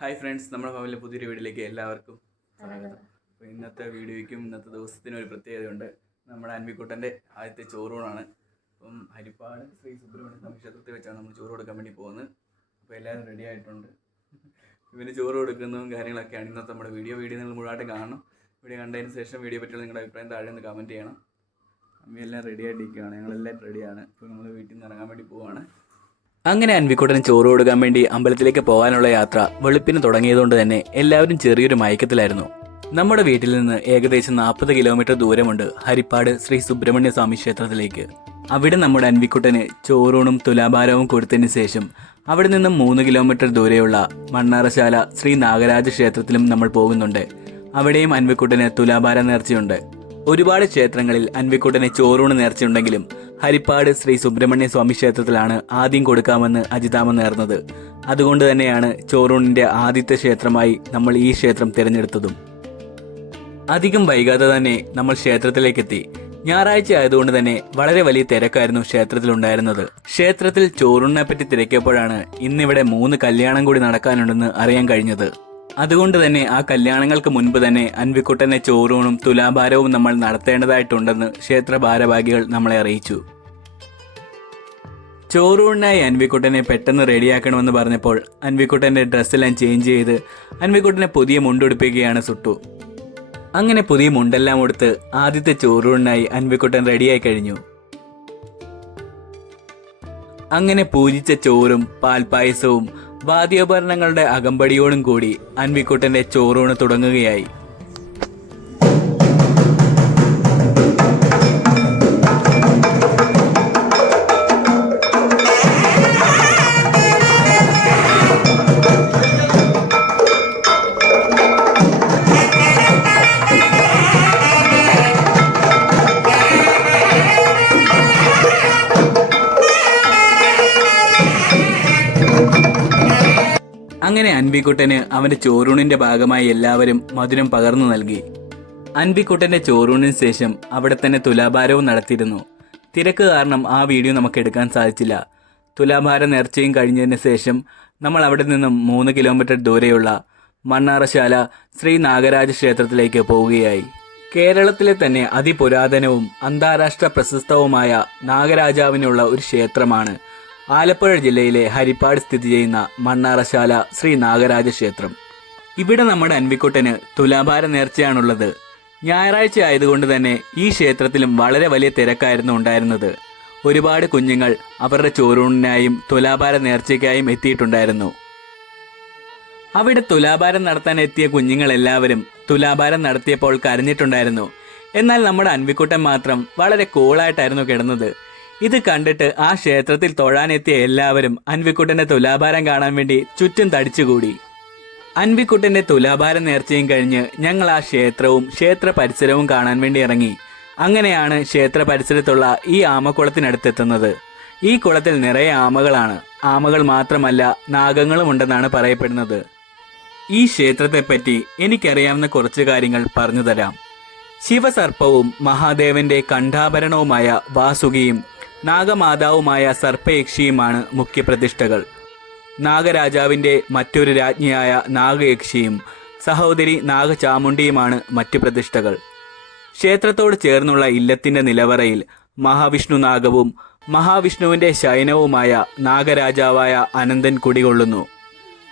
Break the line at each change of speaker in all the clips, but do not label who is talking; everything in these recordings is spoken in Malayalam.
ഹായ് ഫ്രണ്ട്സ് നമ്മുടെ ഫാമിലി പുതിയൊരു വീഡിയോയിലേക്ക് എല്ലാവർക്കും സ്വാഗതം. അപ്പോൾ ഇന്നത്തെ വീഡിയോയ്ക്കും ഇന്നത്തെ ദിവസത്തിനും ഒരു പ്രത്യേകതയുണ്ട്. നമ്മുടെ അൻവിക്കുട്ടന്റെ ആദ്യത്തെ ചോറൂണാണ്. അപ്പം ഹരിപ്പാട് ശ്രീ സുബ്രഹ്മണ്യ സ്വാമി ക്ഷേത്രത്തിൽ വെച്ചാണ് നമ്മൾ ചോറ് കൊടുക്കാൻ വേണ്ടി പോകുന്നത്. അപ്പോൾ എല്ലാവരും റെഡി ആയിട്ടുണ്ട്. ഇവന് ചോറ് കൊടുക്കുന്നതും കാര്യങ്ങളൊക്കെയാണ് ഇന്നത്തെ നമ്മുടെ വീഡിയോ. വീഡിയോ നിങ്ങൾ മുഴുവനായിട്ട് കാണണം. വീഡിയോ കണ്ടതിന് ശേഷം വീഡിയോ പറ്റിയുള്ള നിങ്ങളുടെ അഭിപ്രായം താഴെ ഒന്ന് കമന്റ് ചെയ്യണം. അമ്മയെല്ലാം റെഡി ആയിട്ടിരിക്കുകയാണ്. ഞങ്ങളെല്ലാം റെഡിയാണ് ഇപ്പോൾ നമ്മൾ വീട്ടിൽ നിന്ന് ഇറങ്ങാൻ വേണ്ടി പോവാണ്. അങ്ങനെ അൻവിക്കുട്ടന് ചോറ് കൊടുക്കാൻ വേണ്ടി അമ്പലത്തിലേക്ക് പോകാനുള്ള യാത്ര വെളുപ്പിന് തുടങ്ങിയതുകൊണ്ട് തന്നെ എല്ലാവരും ചെറിയൊരു മയക്കത്തിലായിരുന്നു. നമ്മുടെ വീട്ടിൽ നിന്ന് ഏകദേശം നാൽപ്പത് കിലോമീറ്റർ ദൂരമുണ്ട് ഹരിപ്പാട് ശ്രീ സുബ്രഹ്മണ്യ സ്വാമി ക്ഷേത്രത്തിലേക്ക്. അവിടെ നമ്മുടെ അൻവിക്കുട്ടന് ചോറൂണും തുലാഭാരവും കൊടുത്തതിന് ശേഷം അവിടെ നിന്നും മൂന്ന് കിലോമീറ്റർ ദൂരെയുള്ള മണ്ണാറശാല ശ്രീ നാഗരാജ ക്ഷേത്രത്തിലും നമ്മൾ പോകുന്നുണ്ട്. അവിടെയും അൻവിക്കുട്ടന് തുലാഭാര നേർച്ചയുണ്ട്. ഒരുപാട് ക്ഷേത്രങ്ങളിൽ അൻവിക്കുട്ടന് ചോറൂണ് നേർച്ചയുണ്ടെങ്കിലും ഹരിപ്പാട് ശ്രീ സുബ്രഹ്മണ്യ സ്വാമി ക്ഷേത്രത്തിലാണ് ആദ്യം കൊടുക്കാമെന്ന് അജിതാമ നേർന്നത്. അതുകൊണ്ട് തന്നെയാണ് ചോറൂണിന്റെ ആദ്യത്തെ ക്ഷേത്രമായി നമ്മൾ ഈ ക്ഷേത്രം തിരഞ്ഞെടുത്തതും. അധികം വൈകാതെ തന്നെ നമ്മൾ ക്ഷേത്രത്തിലേക്കെത്തി. ഞായറാഴ്ച ആയതുകൊണ്ട് തന്നെ വളരെ വലിയ തിരക്കായിരുന്നു ക്ഷേത്രത്തിൽ ഉണ്ടായിരുന്നത് ക്ഷേത്രത്തിൽ ചോറൂണിനെ പറ്റി തിരക്കിയപ്പോഴാണ് ഇന്നിവിടെ മൂന്ന് കല്യാണം കൂടി നടക്കാനുണ്ടെന്ന് അറിയാൻ കഴിഞ്ഞത്. അതുകൊണ്ട് തന്നെ ആ കല്യാണങ്ങൾക്ക് മുൻപ് തന്നെ അൻവിക്കുട്ടനെ ചോറൂണും തുലാഭാരവും നമ്മൾ നടത്തേണ്ടതായിട്ടുണ്ടെന്ന് ക്ഷേത്ര ഭാരവാഹികൾ നമ്മളെ അറിയിച്ചു. ചോറൂണിനായി അൻവിക്കുട്ടനെ പെട്ടെന്ന് റെഡിയാക്കണമെന്ന് പറഞ്ഞപ്പോൾ അൻവിക്കുട്ടന്റെ ഡ്രസ്സെല്ലാം ചേഞ്ച് ചെയ്ത് അൻവിക്കുട്ടനെ പുതിയ മുണ്ടുടുപ്പിക്കുകയാണ് സുട്ടു. അങ്ങനെ പുതിയ മുണ്ടെല്ലാം കൊടുത്ത് ആദ്യത്തെ ചോറൂണിനായി അൻവിക്കുട്ടൻ റെഡിയായി കഴിഞ്ഞു. അങ്ങനെ പൂജിച്ച ചോറും പാൽപ്പായസവും വാദ്യോപകരണങ്ങളുടെ അകമ്പടിയോടും കൂടി അൻവിക്കുട്ടന്റെ ചോറൂണ് തുടങ്ങുകയായി. അങ്ങനെ അൻവിക്കുട്ടന് അവന്റെ ചോറൂണിന്റെ ഭാഗമായി എല്ലാവരും മധുരം പകർന്നു നൽകി. അൻവിക്കുട്ടന്റെ ചോറൂണിന് ശേഷം അവിടെ തന്നെ തുലാഭാരവും നടത്തിയിരുന്നു. തിരക്ക് കാരണം ആ വീഡിയോ നമുക്ക് എടുക്കാൻ സാധിച്ചില്ല. തുലാഭാര നേർച്ചയും കഴിഞ്ഞതിന് ശേഷം നമ്മൾ അവിടെ നിന്നും മൂന്ന് കിലോമീറ്റർ ദൂരെയുള്ള മണ്ണാറശാല ശ്രീ നാഗരാജ ക്ഷേത്രത്തിലേക്ക് പോവുകയായി. കേരളത്തിലെ തന്നെ അതിപുരാതനവും അന്താരാഷ്ട്ര പ്രശസ്തവുമായ നാഗരാജാവിനുള്ള ഒരു ക്ഷേത്രമാണ് ആലപ്പുഴ ജില്ലയിലെ ഹരിപ്പാട് സ്ഥിതി ചെയ്യുന്ന മണ്ണാറശാല ശ്രീ നാഗരാജ ക്ഷേത്രം. ഇവിടെ നമ്മുടെ അൻവിക്കുട്ടന് തുലാഭാര നേർച്ചയാണുള്ളത്. ഞായറാഴ്ച ആയതുകൊണ്ട് തന്നെ ഈ ക്ഷേത്രത്തിലും വളരെ വലിയ തിരക്കായിരുന്നു ഉണ്ടായിരുന്നത്. ഒരുപാട് കുഞ്ഞുങ്ങൾ അവരുടെ ചോറൂണിനായും തുലാഭാര നേർച്ചയ്ക്കായും എത്തിയിട്ടുണ്ടായിരുന്നു. അവിടെ തുലാഭാരം നടത്താൻ എത്തിയ കുഞ്ഞുങ്ങളെല്ലാവരും തുലാഭാരം നടത്തിയപ്പോൾ കരഞ്ഞിട്ടുണ്ടായിരുന്നു. എന്നാൽ നമ്മുടെ അൻവിക്കുട്ടൻ മാത്രം വളരെ കൂളായിട്ടായിരുന്നു കിടന്നത്. ഇത് കണ്ടിട്ട് ആ ക്ഷേത്രത്തിൽ തൊഴാനെത്തിയ എല്ലാവരും അൻവിക്കുട്ടന്റെ തുലാഭാരം കാണാൻ വേണ്ടി ചുറ്റും തടിച്ചുകൂടി. അൻവിക്കുട്ടന്റെ തുലാഭാരം നേർച്ചയും കഴിഞ്ഞ് ഞങ്ങൾ ആ ക്ഷേത്രവും ക്ഷേത്ര പരിസരവും കാണാൻ വേണ്ടി ഇറങ്ങി. അങ്ങനെയാണ് ക്ഷേത്ര പരിസരത്തുള്ള ഈ ആമക്കുളത്തിനടുത്തെത്തുന്നത്. ഈ കുളത്തിൽ നിറയെ ആമകളാണ്. ആമകൾ മാത്രമല്ല നാഗങ്ങളും ഉണ്ടെന്നാണ് പറയപ്പെടുന്നത്. ഈ ക്ഷേത്രത്തെപ്പറ്റി എനിക്കറിയാവുന്ന കുറച്ച് കാര്യങ്ങൾ പറഞ്ഞു തരാം. ശിവസർപ്പവും മഹാദേവന്റെ കണ്ഠാഭരണവുമായ വാസുകിയും നാഗമാതാവുമായ സർപ്പയക്ഷിയുമാണ് മുഖ്യപ്രതിഷ്ഠകൾ. നാഗരാജാവിന്റെ മറ്റൊരു രാജ്ഞിയായ നാഗയക്ഷിയും സഹോദരി നാഗചാമുണ്ടിയുമാണ് മറ്റു പ്രതിഷ്ഠകൾ. ക്ഷേത്രത്തോട് ചേർന്നുള്ള ഇല്ലത്തിന്റെ നിലവറയിൽ മഹാവിഷ്ണു നാഗവും മഹാവിഷ്ണുവിന്റെ ശയനവുമായ നാഗരാജാവായ അനന്തൻ കുടികൊള്ളുന്നു.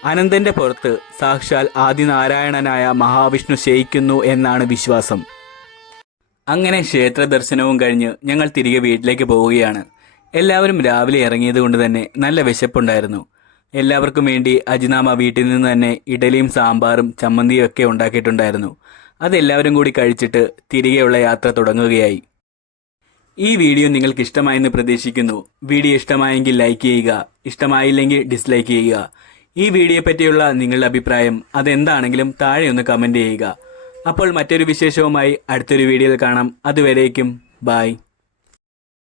അനന്തന്റെ പുറത്ത് സാക്ഷാൽ ആദിനാരായണനായ മഹാവിഷ്ണു ശയിക്കുന്നു എന്നാണ് വിശ്വാസം. അങ്ങനെ ക്ഷേത്ര ദർശനവും കഴിഞ്ഞ് ഞങ്ങൾ തിരികെ വീട്ടിലേക്ക് പോവുകയാണ്. എല്ലാവരും രാവിലെ ഇറങ്ങിയത് കൊണ്ട് തന്നെ നല്ല വിശപ്പുണ്ടായിരുന്നു. എല്ലാവർക്കും വേണ്ടി അജിനാമ വീട്ടിൽ നിന്ന് തന്നെ ഇഡലിയും സാമ്പാറും ചമ്മന്തിയും ഒക്കെ ഉണ്ടാക്കിയിട്ടുണ്ടായിരുന്നു. അതെല്ലാവരും കൂടി കഴിച്ചിട്ട് തിരികെയുള്ള യാത്ര തുടങ്ങുകയായി. ഈ വീഡിയോ നിങ്ങൾക്ക് ഇഷ്ടമായെന്ന് പ്രതീക്ഷിക്കുന്നു. വീഡിയോ ഇഷ്ടമായെങ്കിൽ ലൈക്ക് ചെയ്യുക ഇഷ്ടമായില്ലെങ്കിൽ ഡിസ്ലൈക്ക് ചെയ്യുക. ഈ വീഡിയോയെ പറ്റിയുള്ള നിങ്ങളുടെ അഭിപ്രായം അതെന്താണെങ്കിലും താഴെ ഒന്ന് കമന്റ് ചെയ്യുക. അപ്പോൾ മറ്റൊരു വിശേഷവുമായി അടുത്തൊരു വീഡിയോയിൽ കാണാം. അതുവരേക്കും. ബായ്